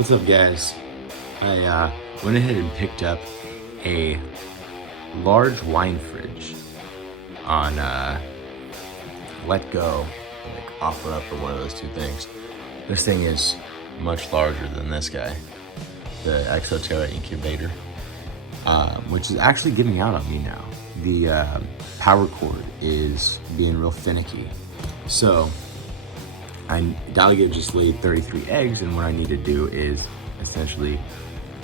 What's up, guys? I went ahead and picked up a large wine fridge on Let Go, like Offer Up, or one of those two things. This thing is much larger than this guy, the Exoterra Incubator, which is actually giving out on me now. The power cord is being real finicky. So Dahlia just laid 33 eggs, and what I need to do is essentially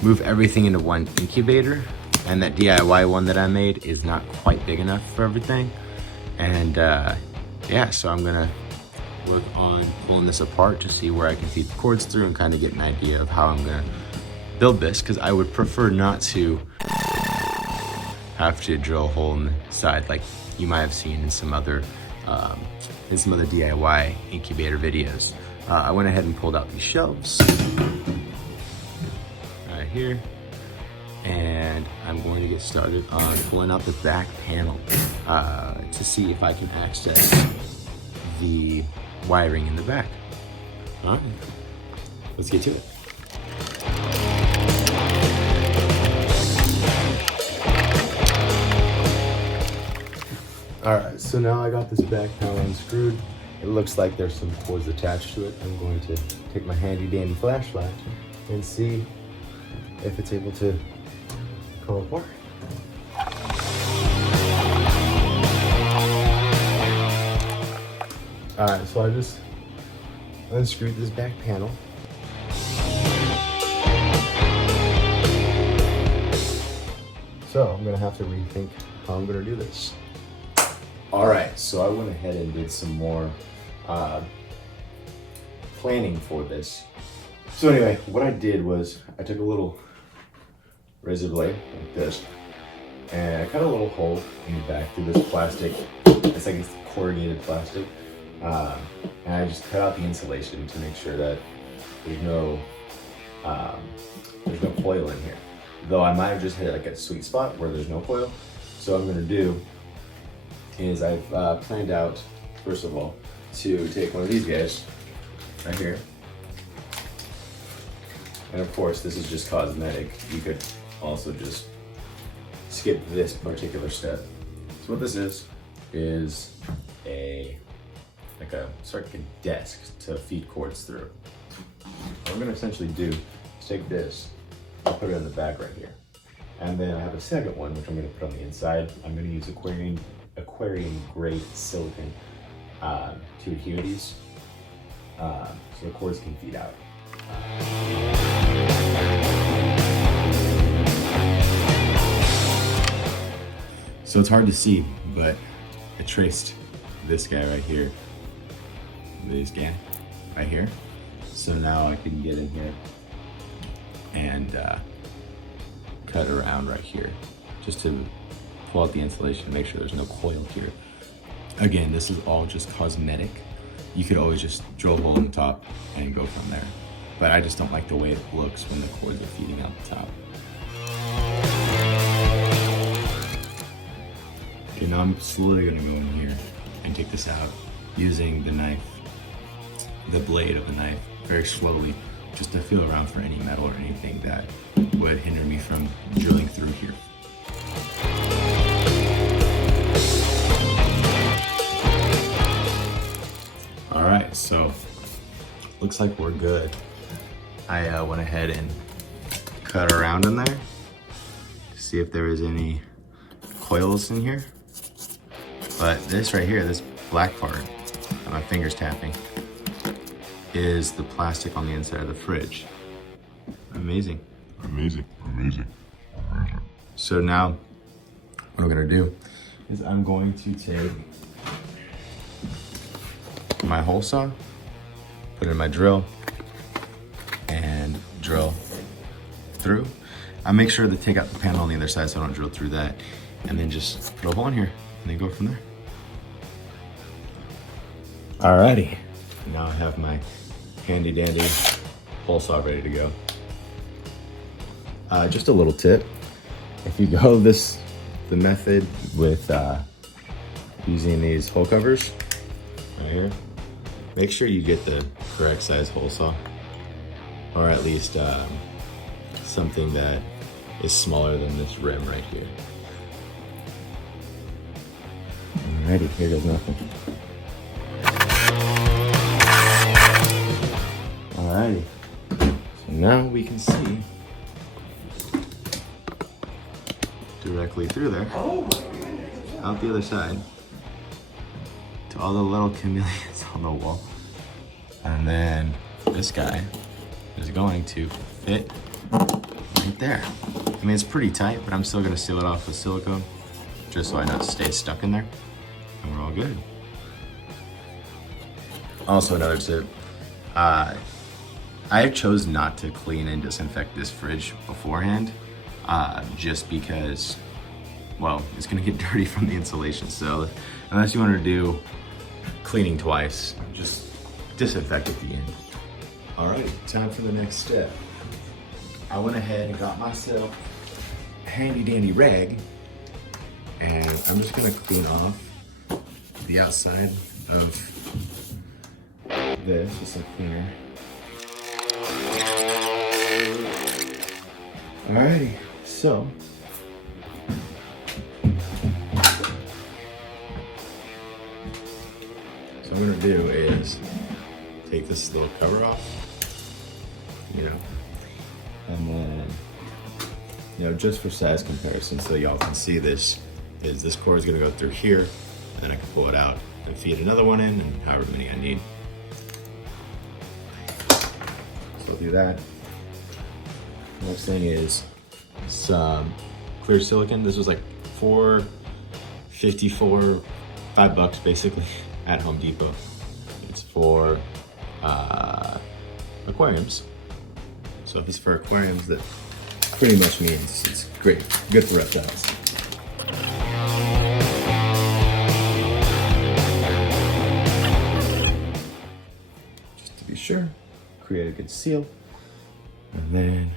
move everything into one incubator, and that DIY one that I made is not quite big enough for everything. And yeah, so I'm gonna work on pulling this apart to see where I can feed the cords through and kind of get an idea of how I'm gonna build this, because I would prefer not to have to drill a hole in the side like you might have seen in some other DIY incubator videos. I went ahead and pulled out these shelves right here, and I'm going to get started on pulling out the back panel to see if I can access the wiring in the back. All right, let's get to it. All right, so now I got this back panel unscrewed. It looks like there's some cords attached to it. I'm going to take my handy dandy flashlight and see if it's able to come apart. All right, so I just unscrewed this back panel. So I'm gonna have to rethink how I'm gonna do this. All right, so I went ahead and did some more planning for this. So anyway, what I did was I took a little razor blade like this, and I cut a little hole in the back through this plastic. It's like it's corrugated plastic, and I just cut out the insulation to make sure that there's no coil in here. Though I might have just hit like a sweet spot where there's no coil. So what I'm gonna do is I've planned out, first of all, to take one of these guys right here. And of course, this is just cosmetic. You could also just skip this particular step. So what this is a sort of a desk to feed cords through. What I'm gonna essentially do is take this and put it in the back right here. And then I have a second one, which I'm gonna put on the inside. I'm gonna use aquarium grade silicone to adhere these so the cords can feed out. So it's hard to see, but I traced this guy right here, this guy right here. So now I can get in here and cut around right here just to pull out the insulation, make sure there's no coil here. Again, this is all just cosmetic. You could always just drill a hole in the top and go from there. But I just don't like the way it looks when the cords are feeding out the top. Okay, now I'm slowly gonna go in here and take this out using the knife, the blade of the knife, very slowly, just to feel around for any metal or anything that would hinder me from drilling through here. All right, so looks like we're good. I went ahead and cut around in there to see if there is any coils in here. But this right here, this black part that my finger's tapping, is the plastic on the inside of the fridge. Amazing. Amazing, amazing, amazing. So now what I'm gonna do is I'm going to take my hole saw, put it in my drill, and drill through. I make sure to take out the panel on the other side so I don't drill through that, and then just put a hole in here and then go from there. Alrighty, now I have my handy dandy hole saw ready to go. Just a little tip, if you go the method with using these hole covers right here, make sure you get the correct size hole saw. or at least something that is smaller than this rim right here. Alrighty, here goes nothing. Alrighty, so now we can see directly through there, out the other side, to all the little chameleons on the wall. And then this guy is going to fit right there. I mean, it's pretty tight, but I'm still gonna seal it off with silicone, just so I not stay stuck in there, and we're all good. Also, another tip, I chose not to clean and disinfect this fridge beforehand, just because, well, it's gonna get dirty from the insulation. So unless you want to do cleaning twice, just disinfect at the end. All right, time for the next step. I went ahead and got myself a handy dandy rag, and I'm just gonna clean off the outside of this with some cleaner. Alrighty, so what I'm gonna do is take this little cover off, and then, just for size comparison, so y'all can see this, is this cord is gonna go through here, and then I can pull it out and feed another one in, and however many I need. So I'll do that. Next thing is some clear silicone. This was like $4.54, $5 basically at Home Depot. It's for aquariums. So if it's for aquariums, that pretty much means it's great, good for reptiles. Just to be sure, create a good seal, and then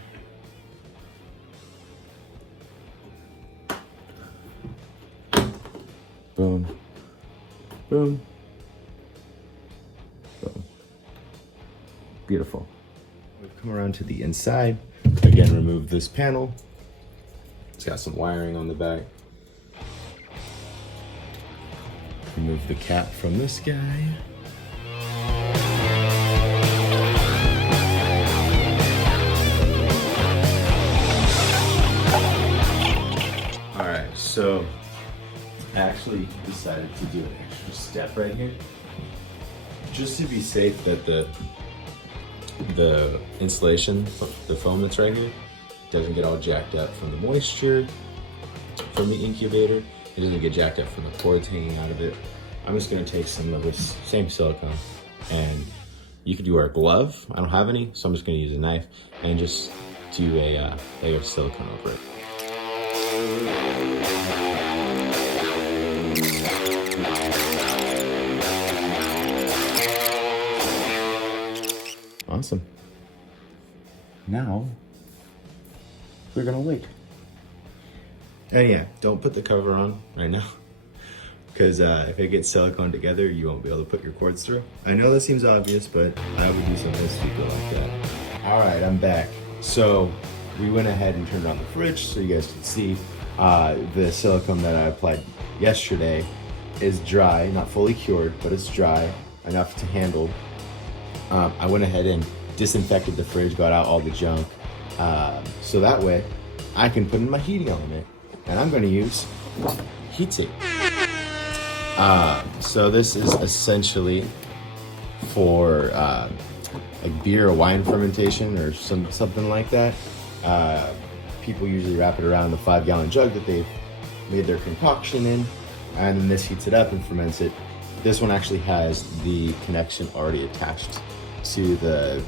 boom, boom, boom. Beautiful. We've come around to the inside. Again, remove this panel. It's got some wiring on the back. Remove the cap from this guy. All right, so I actually decided to do an extra step right here, just to be safe that the insulation, the foam that's right here, doesn't get all jacked up from the moisture from the incubator. It doesn't get jacked up from the cords hanging out of it. I'm just gonna take some of this same silicone, and you could wear a glove. I don't have any, so I'm just gonna use a knife and just do a layer of silicone over it. Awesome. Now, we're gonna wait. And yeah, don't put the cover on right now, because if it gets silicone together, you won't be able to put your cords through. I know that seems obvious, but I would do something stupid like that. All right, I'm back. So we went ahead and turned on the fridge so you guys can see the silicone that I applied yesterday is dry, not fully cured, but it's dry enough to handle. I went ahead and disinfected the fridge, got out all the junk, so that way I can put in my heating element, and I'm going to use heat tape. So this is essentially for like beer or wine fermentation or something like that. People usually wrap it around the 5-gallon jug that they've made their concoction in, and then this heats it up and ferments it. This one actually has the connection already attached to the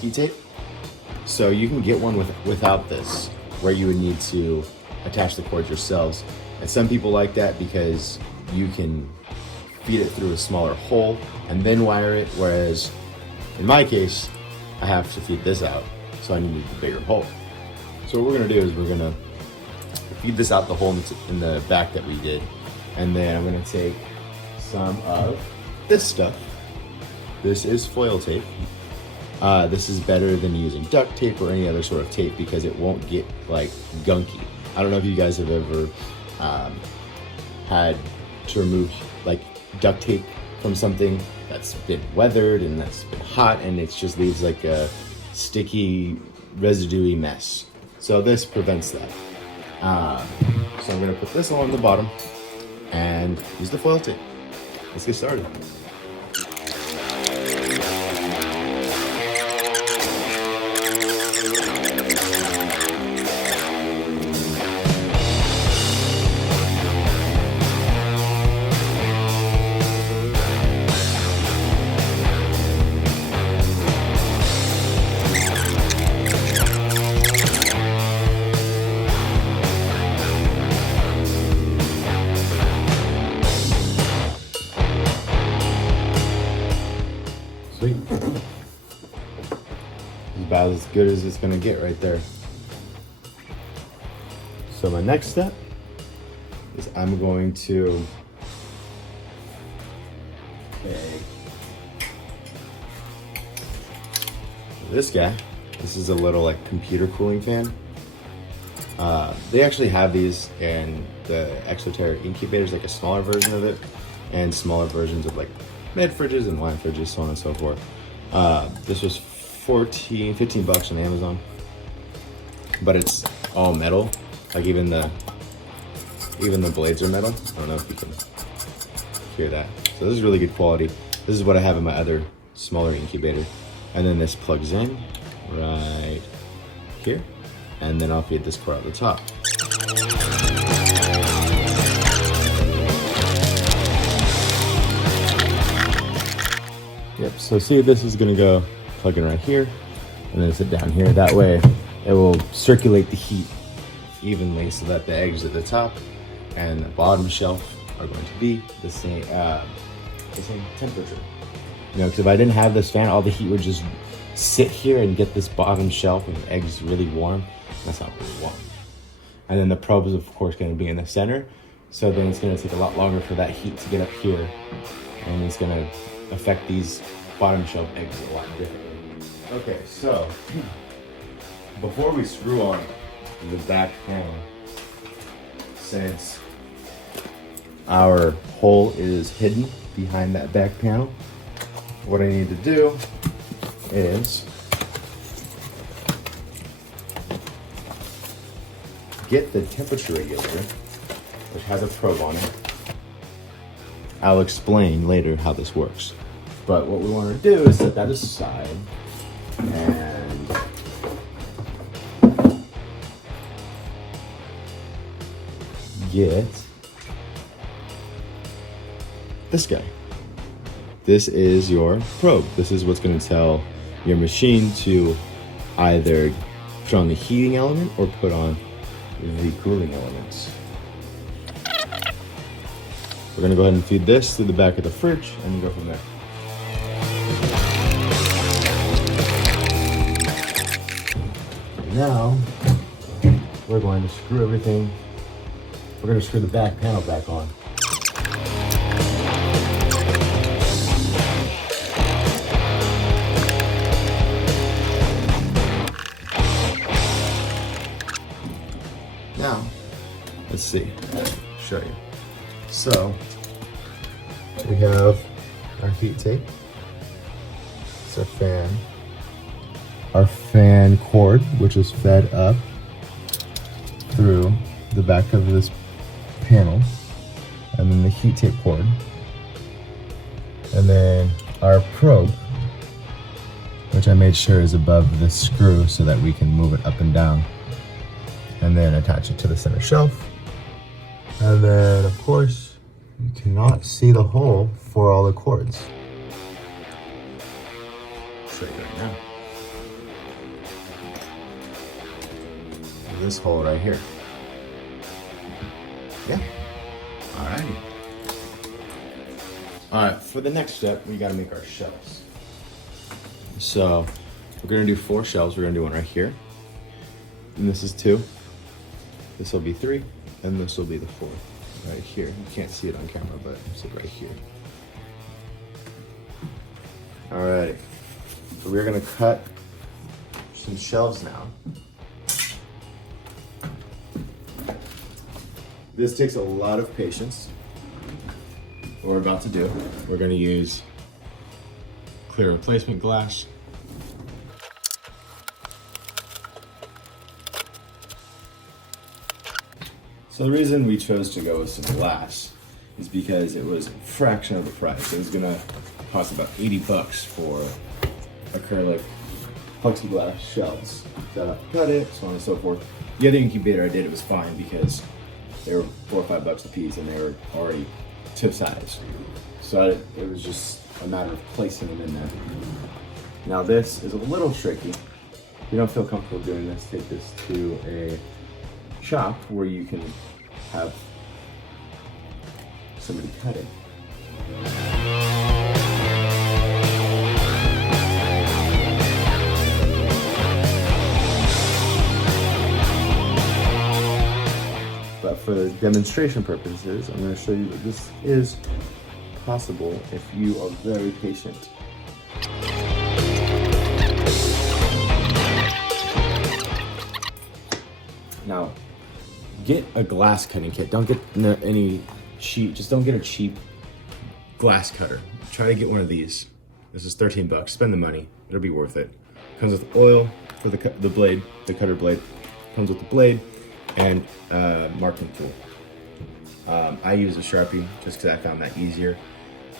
heat tape. So you can get one without this, where you would need to attach the cords yourselves. And some people like that because you can feed it through a smaller hole and then wire it, whereas in my case, I have to feed this out, so I need a bigger hole. So what we're gonna do is we're gonna feed this out the hole in the back that we did, and then I'm gonna take some of this stuff. This is foil tape, this is better than using duct tape or any other sort of tape because it won't get like gunky. I don't know if you guys have ever had to remove like duct tape from something that's been weathered and that's been hot, and it just leaves like a sticky, residuey mess. So this prevents that. So I'm gonna put this along the bottom and use the foil tape. Let's get started. Sweet. About as good as it's gonna get right there. So my next step is I'm going to take this guy. This is a little like computer cooling fan. They actually have these in the Exoterra Incubators, like a smaller version of it, and smaller versions of like mid fridges and wine fridges, so on and so forth. This was 15 bucks on Amazon, but it's all metal. Like even the blades are metal. I don't know if you can hear that. So this is really good quality. This is what I have in my other smaller incubator, and then this plugs in right here, and then I'll feed this cord out the top. Yep, so see, this is gonna go plug in right here, and then sit down here. That way it will circulate the heat evenly so that the eggs at the top and the bottom shelf are going to be the same temperature. You know, because if I didn't have this fan, all the heat would just sit here and get this bottom shelf and the eggs really warm. That's not what we want. And then the probe is of course gonna be in the center, so then it's gonna take a lot longer for that heat to get up here, and it's gonna affect these bottom shelf eggs a lot differently. Okay, so before we screw on the back panel, since our hole is hidden behind that back panel, what I need to do is get the temperature regulator, which has a probe on it. I'll explain later how this works. But what we want to do is set that aside and get this guy. This is your probe. This is what's going to tell your machine to either put on the heating element or put on the cooling elements. We're gonna go ahead and feed this through the back of the fridge and go from there. Now, we're going to screw everything. We're gonna screw the back panel back on. Now, let's see, I'll show you. So, we have our heat tape. It's our fan. Our fan cord, which is fed up through the back of this panel. And then the heat tape cord. And then our probe, which I made sure is above the screw so that we can move it up and down. And then attach it to the center shelf. And then, of course, you cannot see the hole for all the cords. I'll show you right now. This hole right here. Yeah. Alrighty. Alright, for the next step, we gotta make our shelves. So, we're gonna do 4 shelves. We're gonna do one right here. And this is 2. This will be 3. And this will be the 4th right here. You can't see it on camera, but it's right here. Alright. So we're gonna cut some shelves now. This takes a lot of patience. What we're about to do, we're gonna use clear replacement glass. So the reason we chose to go with some glass is because it was a fraction of the price. It was gonna cost about 80 bucks for acrylic plexiglass shelves. So I cut it, so on and so forth. The other incubator I did, it was fine because they were 4 or 5 bucks a piece and they were already tip size. So it was just a matter of placing them in there. Now this is a little tricky. If you don't feel comfortable doing this, take this to a shop where you can have somebody cut it. But for demonstration purposes, I'm going to show you that this is possible if you are very patient. Now, get a glass cutting kit. Don't get any cheap, just don't get a cheap glass cutter. Try to get one of these. This is 13 bucks. Spend the money. It'll be worth it. Comes with oil for the blade, the cutter blade. Comes with the blade and marking tool. I use a Sharpie just because I found that easier.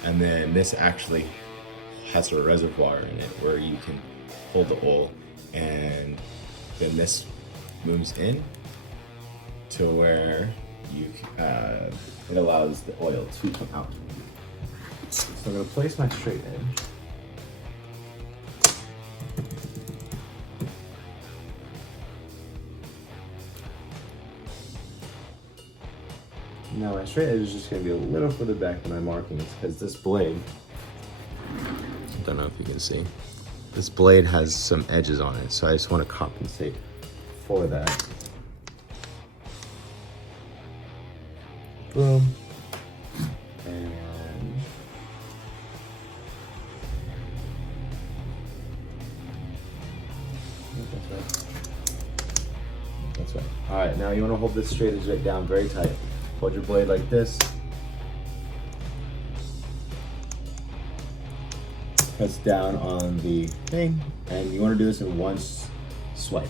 And then this actually has a reservoir in it where you can hold the oil, and then this moves in to where you it allows the oil to come out. So I'm going to place my straight edge. Now my straight edge is just going to be a little further back than my markings because this blade, I don't know if you can see, this blade has some edges on it, so I just want to compensate for that. Boom. And that's right. All right, now you want to hold this straight edge right down very tight. Hold your blade like this. Press down on the thing, and you want to do this in one swipe.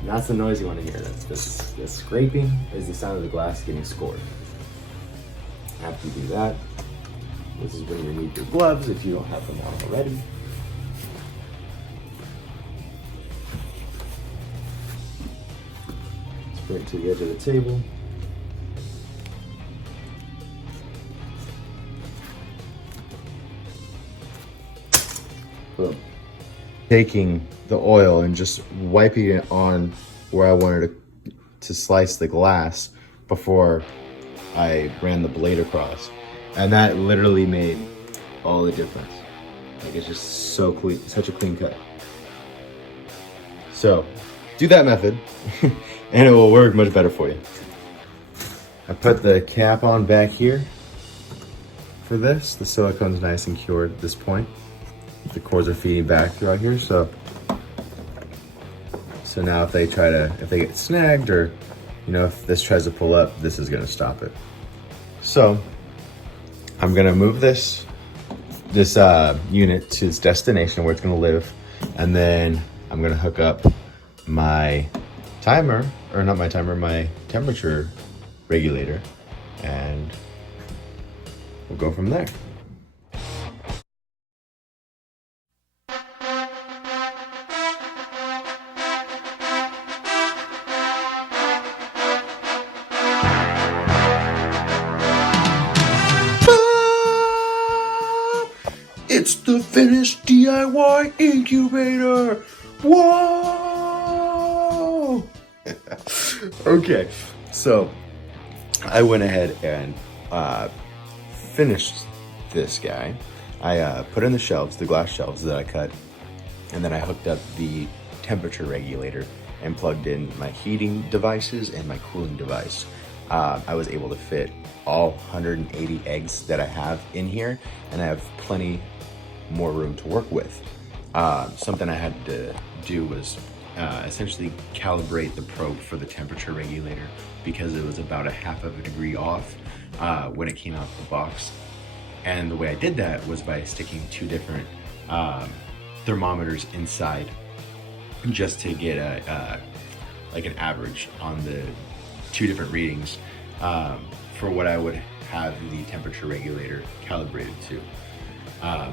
And that's the noise you want to hear. That's this scraping is the sound of the glass getting scored. After you do that, this is when you need your gloves if you don't have them on already. Let's bring it to the edge of the table. Boom. Taking the oil and just wiping it on where I wanted to slice the glass before I ran the blade across. And that literally made all the difference. Like, it's just so clean, such a clean cut. So do that method and it will work much better for you. I put the cap on back here for this. The silicone's nice and cured at this point. The cords are feeding back throughout here, so now if they get snagged, or if this tries to pull up, this is gonna stop it. So I'm gonna move this unit to its destination where it's gonna live, and then I'm gonna hook up my timer, or not my timer, my temperature regulator, and we'll go from there. It's the finished DIY incubator! Whoa! Okay, so I went ahead and finished this guy. I put in the shelves, the glass shelves that I cut, and then I hooked up the temperature regulator and plugged in my heating devices and my cooling device, I was able to fit all 180 eggs that I have in here, and I have plenty more room to work with. Something I had to do was essentially calibrate the probe for the temperature regulator, because it was about a half of a degree off when it came out the box. And the way I did that was by sticking two different thermometers inside, just to get like an average on the two different readings for what I would have the temperature regulator calibrated to.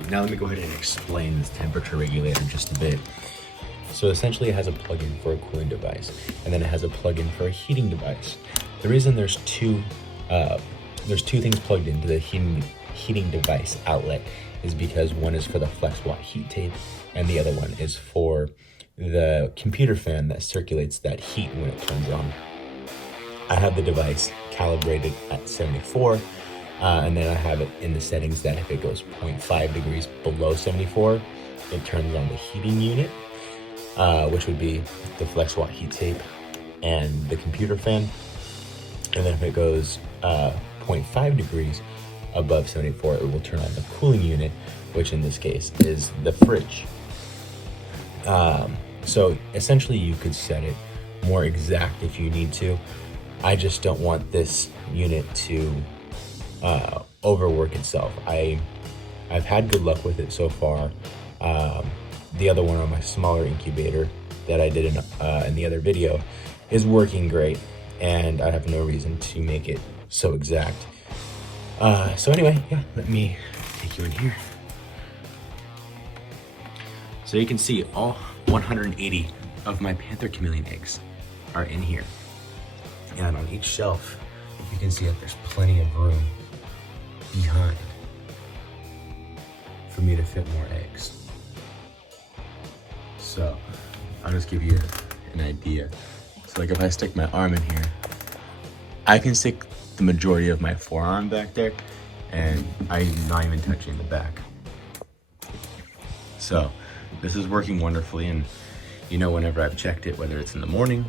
Now let me go ahead and explain this temperature regulator just a bit. So essentially it has a plug-in for a cooling device, and then it has a plug-in for a heating device. The reason there's two things plugged into the heating device outlet is because one is for the flex watt heat tape, and the other one is for the computer fan that circulates that heat when it turns on. I have the device calibrated at 74, and then I have it in the settings that if it goes 0.5 degrees below 74, it turns on the heating unit, which would be the flex watt heat tape and the computer fan. And then if it goes 0.5 degrees above 74, it will turn on the cooling unit, which in this case is the fridge. So essentially you could set it more exact if you need to. I just don't want this unit to overwork itself. I've had good luck with it so far. The other one on my smaller incubator that I did in the other video is working great, and I have no reason to make it so exact. So anyway, yeah, let me take you in here. So you can see all 180 of my Panther Chameleon eggs are in here. And on each shelf, you can see that there's plenty of room behind for me to fit more eggs. So I'll just give you an idea. So like if I stick my arm in here, I can stick the majority of my forearm back there, and I'm not even touching the back. So this is working wonderfully, and you know, whenever I've checked it, whether it's in the morning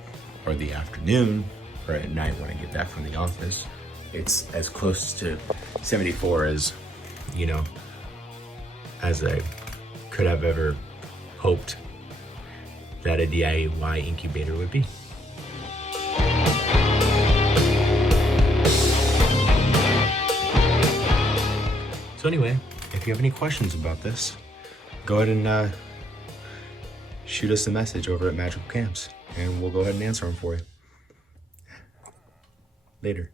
or the afternoon or at night when I get back from the office, it's as close to 74 as, you know, as I could have ever hoped that a DIY incubator would be. So anyway, if you have any questions about this, go ahead and shoot us a message over at Magickal Chams, and we'll go ahead and answer them for you. Later.